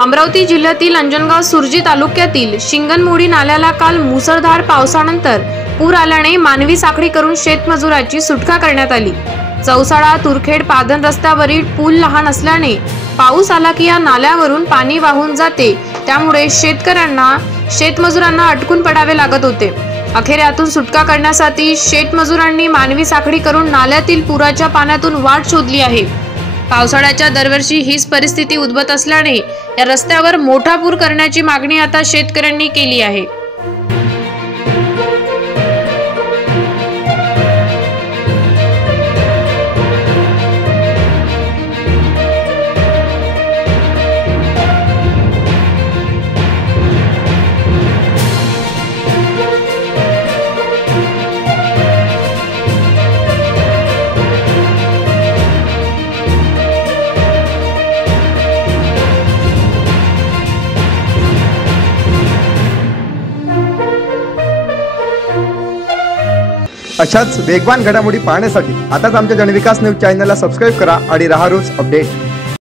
अमरावती जिल्ह्यातील अंजनगाव सुरजी तालुक्यातील शिंगणमोडी नाल्याला काल मुसळधार पावसानंतर पूर आल्याने मानवी साखळी करून शेतमजुराची सुटका करण्यात आली। चौसाळा तुरखेड पादन रस्त्यावरील पूल लहान असल्याने पाऊस आला की या नाल्यावरून पाणी वाहून जाते, त्यामुळे शेतकऱ्यांना शेतमजुरांना अटकून पडावे लागत होते। अखेर यातून सुटका करण्यासाठी शेतमजुरांनी मानवी साखळी करून नाल्यातील पुराच्या पाण्यातून वाट शोधली आहे। पावसाळ्याच्या दरवर्षी हीच परिस्थिती उद्भवत असल्याने या रस्त्यावर मोठा पूर करण्याची मागणी आता शेतकऱ्यांनी केली आहे। अशाच वेगवान घडामोडी पाहण्यासाठी आताच आमच्या जनविकास न्यूज चॅनलला सबस्क्राइब करा आणि रहा रोज अपडेट।